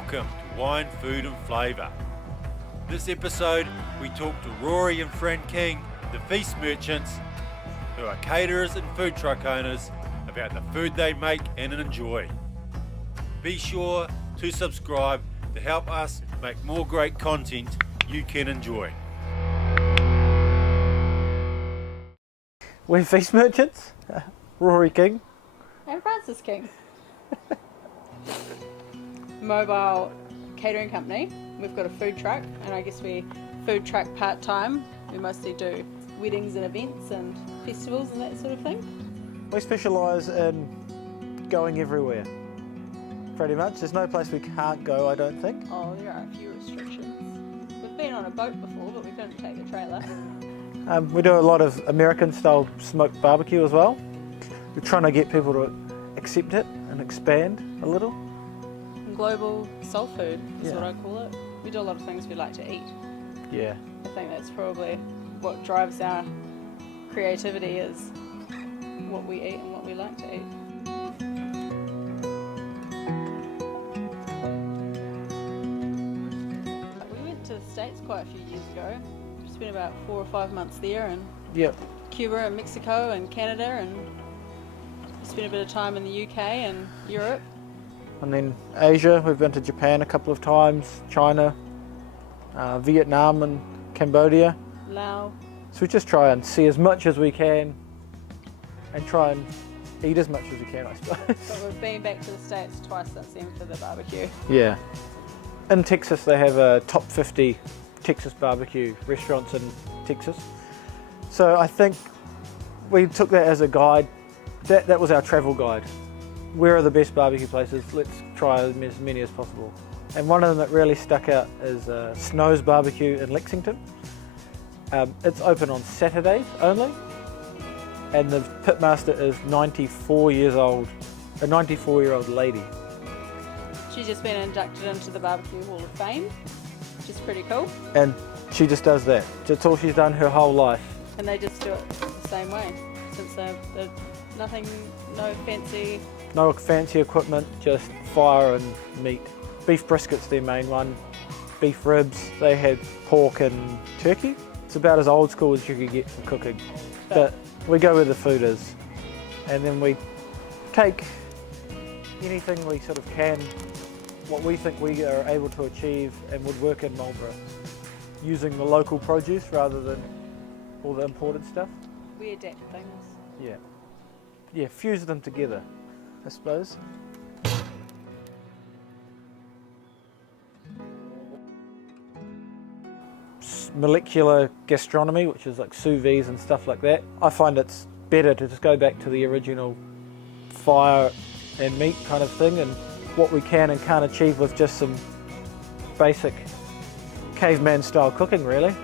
Welcome to Wine, Food and Flavour. This episode we talk to Rory and Fran King, the feast merchants, who are caterers and food truck owners, about the food they make and enjoy. Be sure to subscribe to help us make more great content you can enjoy. We're feast merchants, Rory King. And Francis King. Mobile catering company. We've got a food truck, and I guess we food truck part-time. We mostly do weddings and events and festivals and that sort of thing. We specialise in going everywhere, pretty much. There's no place we can't go, I don't think. Oh, there are a few restrictions. We've been on a boat before, but we couldn't take the trailer. We do a lot of American-style smoked barbecue as well. We're trying to get people to accept it and expand a little. Global soul food is Yeah. what I call it. We do a lot of things we like to eat. Yeah. I think that's probably what drives our creativity, is what we eat and what we like to eat. We went to the States quite a few years ago. We spent about 4 or 5 months there, and Yep. Cuba and Mexico and Canada, and spent a bit of time in the UK and Europe. And then Asia, we've been to Japan a couple of times, China, Vietnam and Cambodia. Laos. So we just try and see as much as we can and try and eat as much as we can, I suppose. But we've been back to the States twice since then for the barbecue. Yeah. In Texas, they have a top 50 Texas barbecue restaurants in Texas. So I think we took that as a guide. That was our travel guide. Where are the best barbecue places? Let's try as many as possible. And one of them that really stuck out is Snow's Barbecue in Lexington. It's open on Saturdays only, and the pitmaster is 94 years old, a 94-year-old lady. She's just been inducted into the Barbecue Hall of Fame, which is pretty cool. And she just does that. That's all she's done her whole life. And they just do it the same way, since they're nothing, no fancy. No fancy equipment, just fire and meat. Beef brisket's their main one. Beef ribs, they had pork and turkey. It's about as old school as you could get for cooking. But we go where the food is. And then we take anything we sort of can, what we think we are able to achieve and would work in Marlborough, using the local produce rather than all the imported stuff. We adapt things. Yeah. Yeah, fuse them together, I suppose. Molecular gastronomy, which is like sous vide and stuff like that. I find it's better to just go back to the original fire and meat kind of thing, and what we can and can't achieve with just some basic caveman style cooking, really.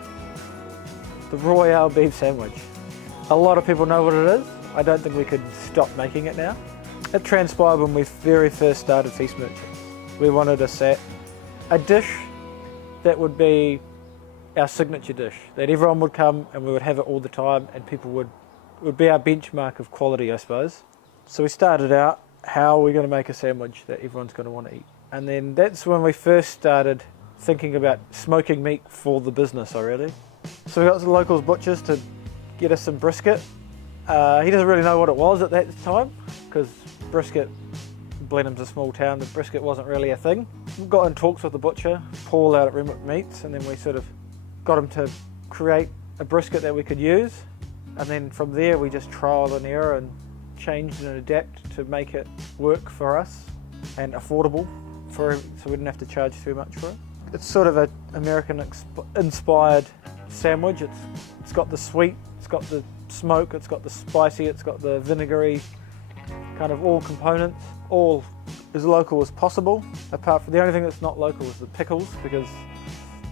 The Royale beef sandwich. A lot of people know what it is. I don't think we could stop making it now. It transpired when we very first started Feast Merchants. We wanted a dish that would be our signature dish, that everyone would come and we would have it all the time, and people would be our benchmark of quality, I suppose. So we started out, how are we going to make a sandwich that everyone's going to want to eat? And then that's when we first started thinking about smoking meat for the business, really. So we got the locals butchers to get us some brisket. He doesn't really know what it was at that time, because brisket, Blenheim's a small town, the brisket wasn't really a thing. We got in talks with the butcher, Paul out at Renwick Meats, and then we sort of got him to create a brisket that we could use. And then from there we just trial and error and changed and adapt to make it work for us and affordable, so we didn't have to charge too much for it. It's sort of an American-inspired sandwich. It's got the sweet, it's got the smoke, it's got the spicy, it's got the vinegary, kind of all components, all as local as possible. Apart from the only thing that's not local is the pickles, because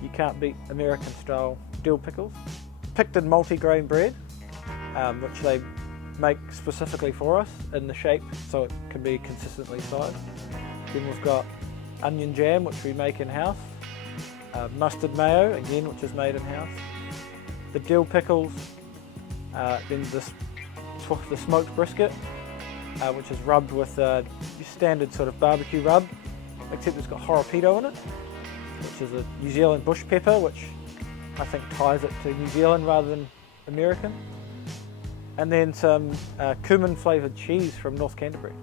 you can't beat American style dill pickles. Picked multi-grain bread, which they make specifically for us in the shape so it can be consistently sized. Then we've got onion jam, which we make in-house. Mustard mayo, again, which is made in-house. The dill pickles, then the smoked brisket, which is rubbed with standard sort of barbecue rub, except it's got horopito in it, which is a New Zealand bush pepper, which I think ties it to New Zealand rather than American. And then some cumin flavoured cheese from North Canterbury.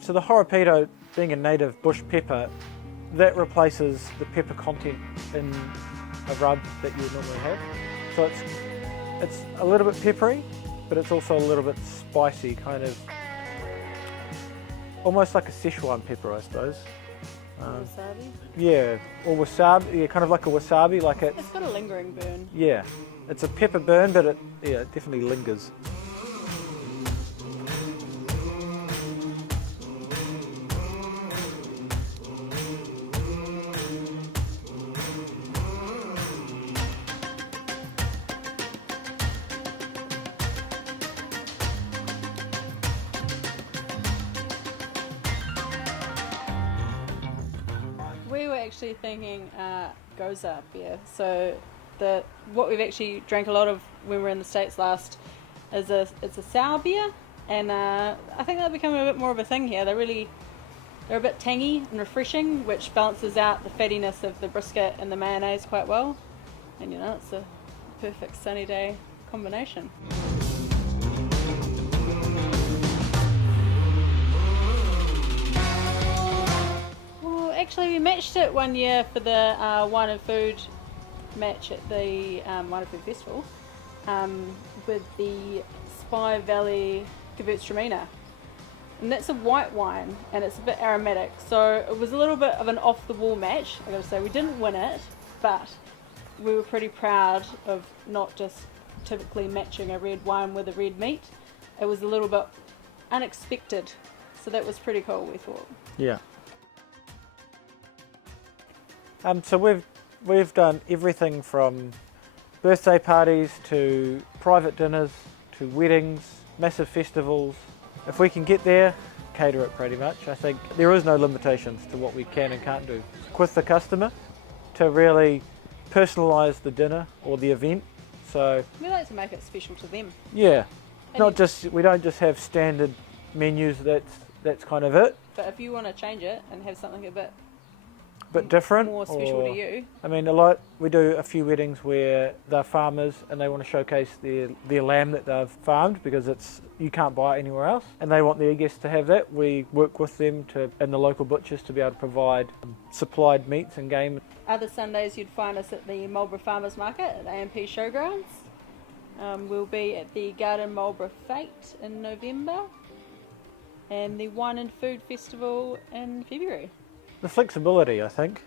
So the horopito, being a native bush pepper, that replaces the pepper content in a rub that you would normally have. So it's a little bit peppery, but it's also a little bit spicy, kind of almost like a Szechuan pepper, I suppose. Wasabi? Yeah, or wasabi, yeah, kind of like a wasabi, like It's got a lingering burn. yeah, it's a pepper burn, but it definitely lingers. We were actually thinking Goza beer. So what we've actually drank a lot of when we were in the States last is it's a sour beer, and I think they're becoming a bit more of a thing here. They're a bit tangy and refreshing, which balances out the fattiness of the brisket and the mayonnaise quite well. And it's a perfect sunny day combination. Actually, we matched it one year for the wine and food match at the Wine and Food Festival with the Spy Valley Gewürztraminer. And that's a white wine and it's a bit aromatic. So it was a little bit of an off-the-wall match. I gotta say, we didn't win it, but we were pretty proud of not just typically matching a red wine with a red meat. It was a little bit unexpected. So that was pretty cool, we thought. Yeah. So we've done everything from birthday parties to private dinners to weddings, massive festivals. If we can get there, cater it pretty much. I think there is no limitations to what we can and can't do with the customer to really personalise the dinner or the event. So We like to make it special to them. yeah, And we don't just have standard menus. That's kind of it. But if you want to change it and have something a bit Different, more special to you, I mean, we do a few weddings where they're farmers and they want to showcase their lamb that they've farmed because you can't buy it anywhere else, and they want their guests to have that. We work with them and the local butchers to be able to provide supplied meats and game. other Sundays you'd find us at the Marlborough Farmers Market at AMP Showgrounds. We'll be at the Garden Marlborough Fete in November and the Wine and Food Festival in February. The flexibility, I think,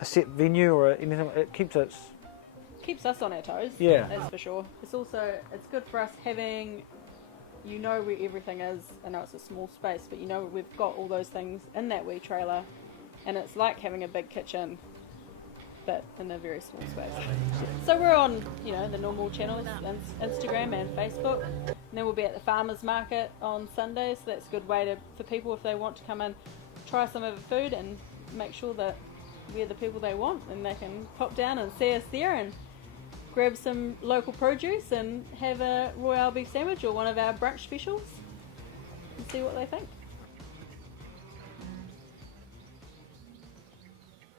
a set venue or anything, it keeps Keeps us on our toes, Yeah. that's for sure. It's good for us having, where everything is. I know it's a small space, but we've got all those things in that wee trailer, and it's like having a big kitchen, but in a very small space. So we're on, the normal channels, Instagram and Facebook. And then we'll be at the Farmers Market on Sunday, so that's a good way for people if they want to come and try some of the food and make sure that we're the people they want, and they can pop down and see us there and grab some local produce and have a Royale beef sandwich or one of our brunch specials and see what they think.